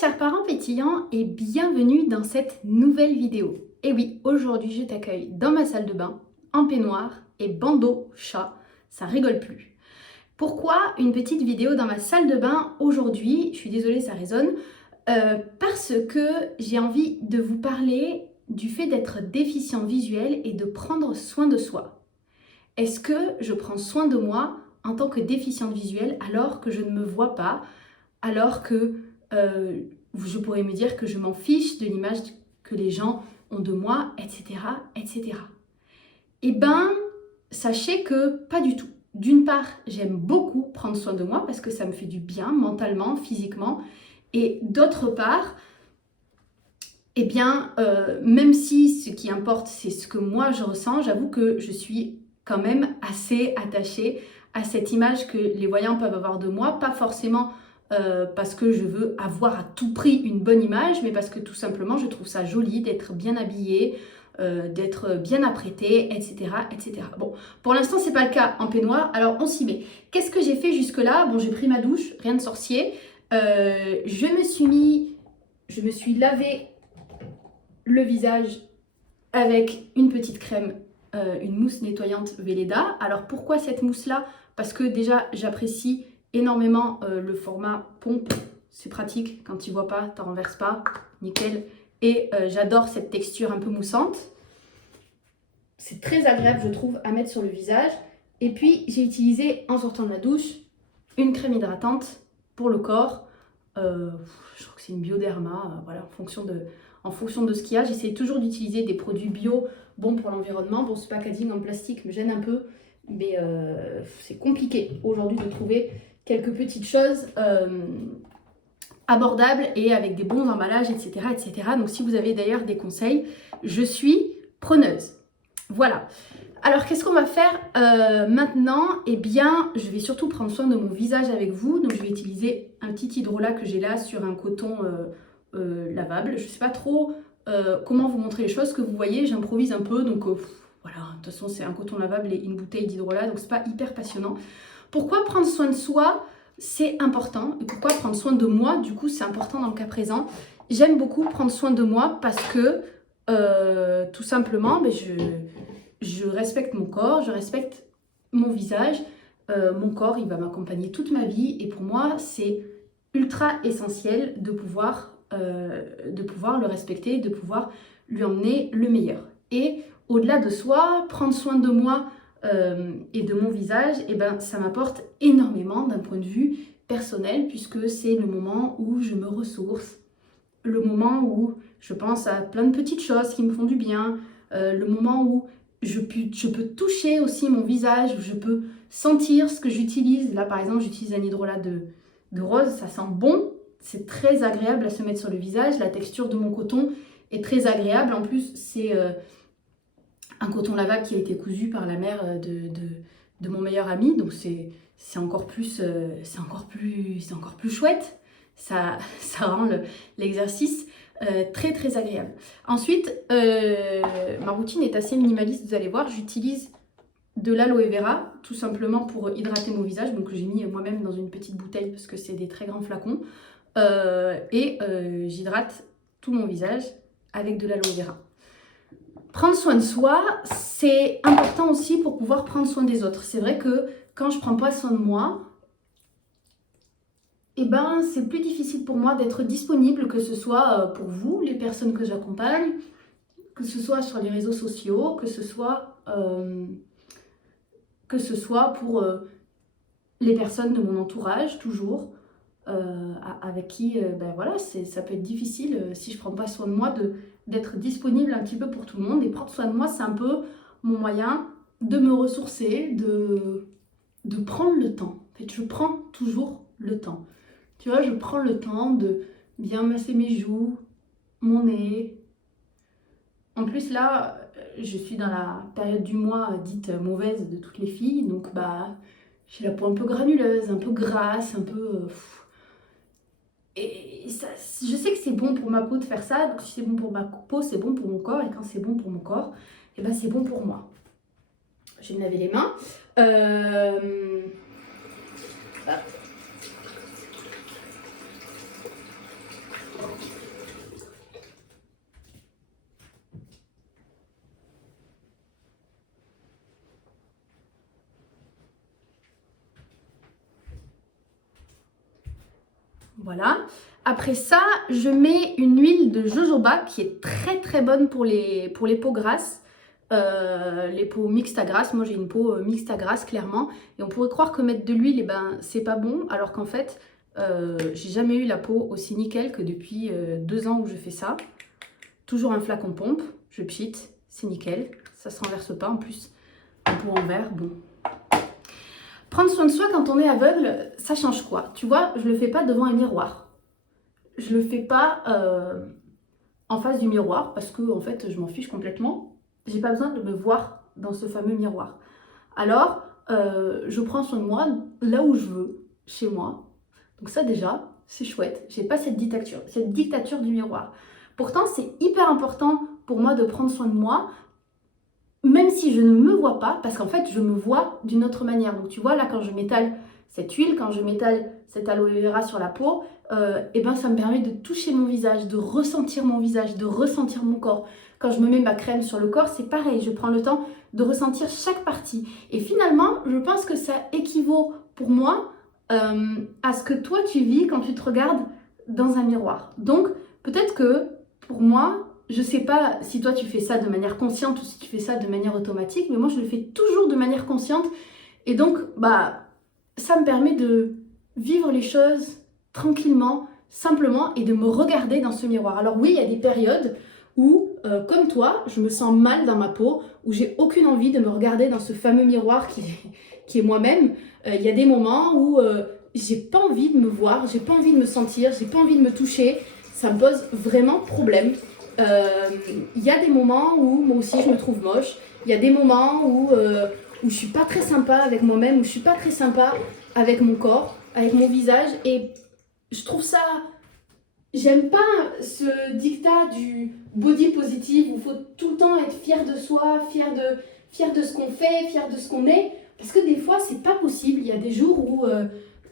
chers parents pétillants et bienvenue dans cette nouvelle vidéo. Et oui, aujourd'hui je t'accueille dans ma salle de bain, en peignoir et bandeau chat, ça rigole plus. Pourquoi une petite vidéo dans ma salle de bain aujourd'hui? Je suis désolée, ça résonne. Parce que j'ai envie de vous parler du fait d'être déficient visuel et de prendre soin de soi. Est-ce que je prends soin de moi en tant que déficiente visuelle alors que je ne me vois pas, alors que je pourrais me dire que je m'en fiche de l'image que les gens ont de moi, etc., etc. Eh ben, sachez que pas du tout. D'une part, j'aime beaucoup prendre soin de moi parce que ça me fait du bien mentalement, physiquement. Et d'autre part, eh bien, même si ce qui importe, c'est ce que moi je ressens, j'avoue que je suis quand même assez attachée à cette image que les voyants peuvent avoir de moi, pas forcément parce que je veux avoir à tout prix une bonne image, mais parce que tout simplement je trouve ça joli d'être bien habillée, d'être bien apprêtée, etc., etc. Bon, pour l'instant c'est pas le cas en peignoir, alors on s'y met. Qu'est-ce que j'ai fait jusque-là? Bon, j'ai pris ma douche, rien de sorcier. Je me suis lavé le visage avec une petite crème, une mousse nettoyante Velleda. Alors pourquoi cette mousse là? Parce que déjà j'apprécie énormément le format pompe, c'est pratique, quand tu vois pas, t'en renverses pas, nickel. Et j'adore cette texture un peu moussante. C'est très agréable je trouve à mettre sur le visage. Et puis j'ai utilisé en sortant de la douche une crème hydratante pour le corps. Je crois que c'est une Bioderma, voilà, en fonction de ce qu'il y a. J'essaie toujours d'utiliser des produits bio, bons pour l'environnement. Bon, ce packaging en plastique me gêne un peu, mais c'est compliqué aujourd'hui de trouver quelques petites choses abordables et avec des bons emballages, etc., etc. Donc si vous avez d'ailleurs des conseils, je suis preneuse. Voilà. Alors, qu'est-ce qu'on va faire maintenant? Eh bien, je vais surtout prendre soin de mon visage avec vous. Donc, je vais utiliser un petit hydrolat que j'ai là sur un coton lavable. Je ne sais pas trop comment vous montrer les choses. Que vous voyez, j'improvise un peu. Donc, voilà. De toute façon, c'est un coton lavable et une bouteille d'hydrolat. Donc, c'est pas hyper passionnant. Pourquoi prendre soin de soi? C'est important. Et pourquoi prendre soin de moi? Du coup, c'est important dans le cas présent. J'aime beaucoup prendre soin de moi parce que, tout simplement, je respecte mon corps, je respecte mon visage. Mon corps, il va m'accompagner toute ma vie. Et pour moi, c'est ultra essentiel de pouvoir le respecter, de pouvoir lui emmener le meilleur. Et au-delà de soi, prendre soin de moi et de mon visage, eh ben, ça m'apporte énormément d'un point de vue personnel, puisque c'est le moment où je me ressource, le moment où je pense à plein de petites choses qui me font du bien, le moment où je peux toucher aussi mon visage, où je peux sentir ce que j'utilise. Là, par exemple, j'utilise un hydrolat de rose, ça sent bon, c'est très agréable à se mettre sur le visage. La texture de mon coton est très agréable. En plus, c'est un coton lavable qui a été cousu par la mère de mon meilleur ami, donc c'est encore plus chouette. Ça rend l'exercice très très agréable. Ensuite, ma routine est assez minimaliste, vous allez voir. J'utilise de l'aloe vera, tout simplement pour hydrater mon visage. Donc j'ai mis moi-même dans une petite bouteille parce que c'est des très grands flacons. J'hydrate tout mon visage avec de l'aloe vera. Prendre soin de soi, c'est important aussi pour pouvoir prendre soin des autres. C'est vrai que quand je ne prends pas soin de moi, eh ben, c'est plus difficile pour moi d'être disponible, que ce soit pour vous, les personnes que j'accompagne, que ce soit sur les réseaux sociaux, que ce soit pour les personnes de mon entourage, toujours, avec qui, ben voilà, ça peut être difficile si je ne prends pas soin de moi d'être disponible un petit peu pour tout le monde. Et prendre soin de moi, c'est un peu mon moyen de me ressourcer, de prendre le temps. En fait, je prends toujours le temps. Tu vois, je prends le temps de bien masser mes joues, mon nez. En plus, là, je suis dans la période du mois dite mauvaise de toutes les filles. Donc, bah, j'ai la peau un peu granuleuse, un peu grasse, un peu... Et ça, je sais que c'est bon pour ma peau de faire ça. Donc, si c'est bon pour ma peau, c'est bon pour mon corps. Et quand c'est bon pour mon corps, et ben, c'est bon pour moi. Je vais me laver les mains. Voilà. Après ça, je mets une huile de jojoba qui est très bonne pour les peaux grasses. Les peaux mixtes à grasse, moi j'ai une peau mixte à grasse clairement. Et on pourrait croire que mettre de l'huile, eh ben, c'est pas bon. Alors qu'en fait, j'ai jamais eu la peau aussi nickel que depuis 2 ans où je fais ça. Toujours un flacon pompe, je pchit, c'est nickel. Ça se renverse pas en plus. Un pot en verre, bon. Prendre soin de soi quand on est aveugle, ça change quoi? Tu vois, je le fais pas devant un miroir. Je le fais pas en face du miroir parce que en fait, je m'en fiche complètement. J'ai pas besoin de me voir dans ce fameux miroir. Alors, je prends soin de moi là où je veux, chez moi. Donc ça déjà, c'est chouette. J'ai pas cette dictature du miroir. Pourtant, c'est hyper important pour moi de prendre soin de moi, même si je ne me vois pas, parce qu'en fait, je me vois d'une autre manière. Donc tu vois, là, quand je m'étale cette huile, quand je m'étale cette aloe vera sur la peau, et ben, ça me permet de toucher mon visage, de ressentir mon visage, de ressentir mon corps. Quand je me mets ma crème sur le corps, c'est pareil. Je prends le temps de ressentir chaque partie. Et finalement, je pense que ça équivaut pour moi à ce que toi, tu vis quand tu te regardes dans un miroir. Donc, peut-être que pour moi, je sais pas si toi tu fais ça de manière consciente ou si tu fais ça de manière automatique, mais moi je le fais toujours de manière consciente. Et donc, bah, ça me permet de vivre les choses tranquillement, simplement, et de me regarder dans ce miroir. Alors oui, il y a des périodes où, comme toi, je me sens mal dans ma peau, où j'ai aucune envie de me regarder dans ce fameux miroir qui est moi-même. Il y a des moments où j'ai pas envie de me voir, j'ai pas envie de me sentir, j'ai pas envie de me toucher. Ça me pose vraiment problème. Il y a des moments où moi aussi je me trouve moche. Il y a des moments où je suis pas très sympa avec moi-même, où je suis pas très sympa avec mon corps, avec mon visage. Et je trouve ça... J'aime pas ce dictat du body positive où il faut tout le temps être fier de soi, fier de ce qu'on fait, fier de ce qu'on est. Parce que des fois, c'est pas possible. Il y a des jours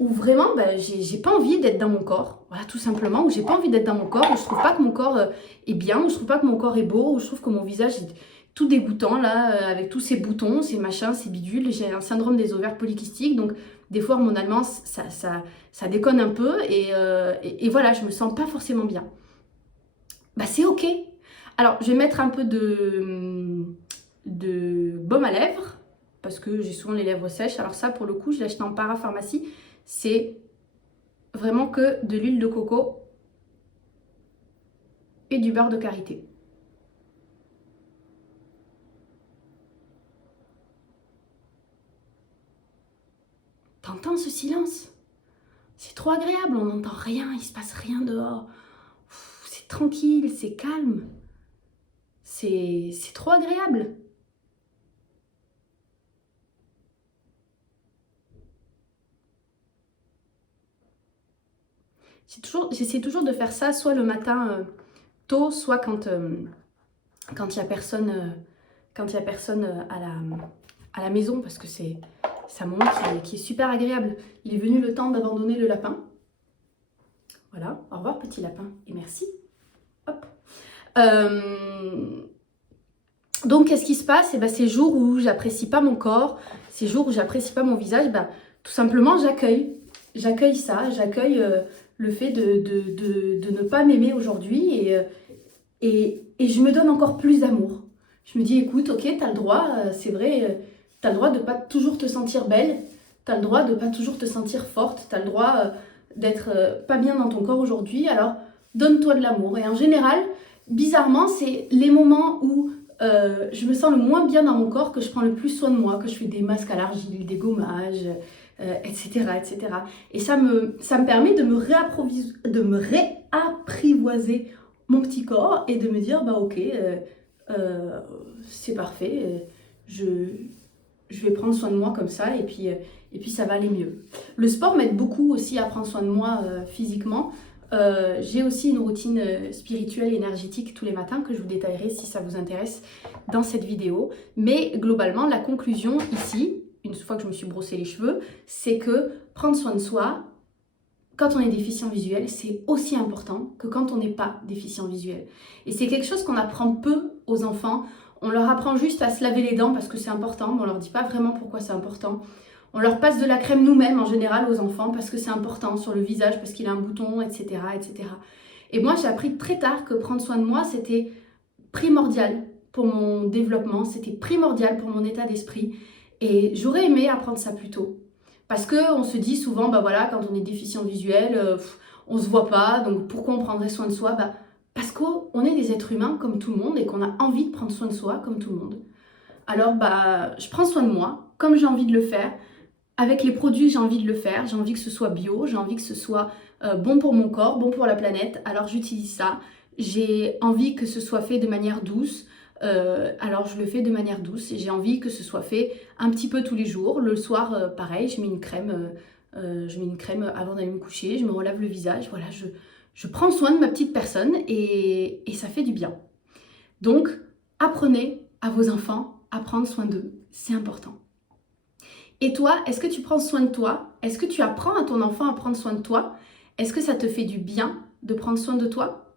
où vraiment, bah, j'ai pas envie d'être dans mon corps. Voilà, tout simplement. Où j'ai pas envie d'être dans mon corps, où je trouve pas que mon corps est bien, où je trouve pas que mon corps est beau, où je trouve que mon visage est tout dégoûtant, là, avec tous ces boutons, ces machins, ces bidules. J'ai un syndrome des ovaires polykystiques, donc des fois, mon allemand, ça déconne un peu et voilà, je me sens pas forcément bien. Bah, c'est ok. Alors, je vais mettre un peu de baume à lèvres parce que j'ai souvent les lèvres sèches. Alors ça, pour le coup, je l'ai acheté en parapharmacie. C'est vraiment que de l'huile de coco et du beurre de karité. T'entends ce silence? C'est trop agréable, on n'entend rien, il se passe rien dehors. C'est tranquille, c'est calme. C'est trop agréable. J'essaie toujours de faire ça, soit le matin tôt, soit quand il n'y a personne, à la maison, parce que c'est un moment qui est super agréable. Il est venu le temps d'abandonner le lapin. Voilà, au revoir petit lapin, et merci. Hop. Donc, qu'est-ce qui se passe? Et ben, ces jours où j'apprécie pas mon corps, ces jours où j'apprécie pas mon visage, ben, tout simplement, j'accueille. J'accueille ça, j'accueille le fait de ne pas m'aimer aujourd'hui et je me donne encore plus d'amour. Je me dis, écoute, ok, t'as le droit, c'est vrai, t'as le droit de pas toujours te sentir belle, t'as le droit de pas toujours te sentir forte, t'as le droit d'être pas bien dans ton corps aujourd'hui, alors donne-toi de l'amour. Et en général, bizarrement, c'est les moments où je me sens le moins bien dans mon corps que je prends le plus soin de moi, que je fais des masques à l'argile, des gommages, etc., etc. Et ça me permet de me réapprivoiser mon petit corps et de me dire, bah ok, c'est parfait, je vais prendre soin de moi comme ça et puis ça va aller mieux. Le sport m'aide beaucoup aussi à prendre soin de moi physiquement. J'ai aussi une routine spirituelle et énergétique tous les matins que je vous détaillerai si ça vous intéresse dans cette vidéo. Mais globalement, la conclusion ici, une fois que je me suis brossé les cheveux, c'est que prendre soin de soi, quand on est déficient visuel, c'est aussi important que quand on n'est pas déficient visuel. Et c'est quelque chose qu'on apprend peu aux enfants. On leur apprend juste à se laver les dents parce que c'est important, mais on leur dit pas vraiment pourquoi c'est important. On leur passe de la crème nous-mêmes en général aux enfants parce que c'est important sur le visage, parce qu'il a un bouton, etc. etc. Et moi, j'ai appris très tard que prendre soin de moi, c'était primordial pour mon développement, c'était primordial pour mon état d'esprit. Et j'aurais aimé apprendre ça plus tôt. Parce qu'on se dit souvent, bah voilà, quand on est déficient visuel, on se voit pas, donc pourquoi on prendrait soin de soi? Parce qu'on est des êtres humains comme tout le monde et qu'on a envie de prendre soin de soi comme tout le monde. Alors je prends soin de moi comme j'ai envie de le faire, avec les produits j'ai envie de le faire, j'ai envie que ce soit bio, j'ai envie que ce soit bon pour mon corps, bon pour la planète, alors j'utilise ça. J'ai envie que ce soit fait de manière douce, alors je le fais de manière douce et j'ai envie que ce soit fait un petit peu tous les jours. Le soir, pareil, je mets une crème avant d'aller me coucher, je me relave le visage, voilà, je prends soin de ma petite personne et ça fait du bien. Donc, apprenez à vos enfants à prendre soin d'eux, c'est important. Et toi, est-ce que tu prends soin de toi? Est-ce que tu apprends à ton enfant à prendre soin de toi? Est-ce que ça te fait du bien de prendre soin de toi?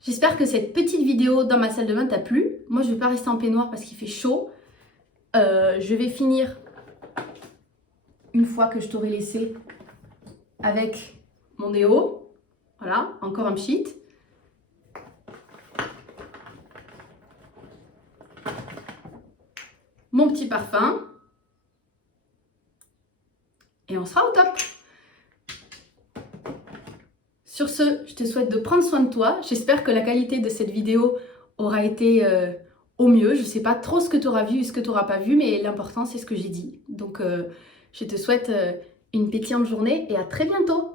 J'espère que cette petite vidéo dans ma salle de bain t'a plu. Moi, je ne vais pas rester en peignoir parce qu'il fait chaud. Je vais finir, une fois que je t'aurai laissé, avec mon déo. Voilà, encore un pchit. Mon petit parfum. Et on sera au top. Sur ce, je te souhaite de prendre soin de toi. J'espère que la qualité de cette vidéo aura été au mieux. Je ne sais pas trop ce que tu auras vu et ce que tu n'auras pas vu, mais l'important, c'est ce que j'ai dit. Donc, je te souhaite une pétillante journée et à très bientôt.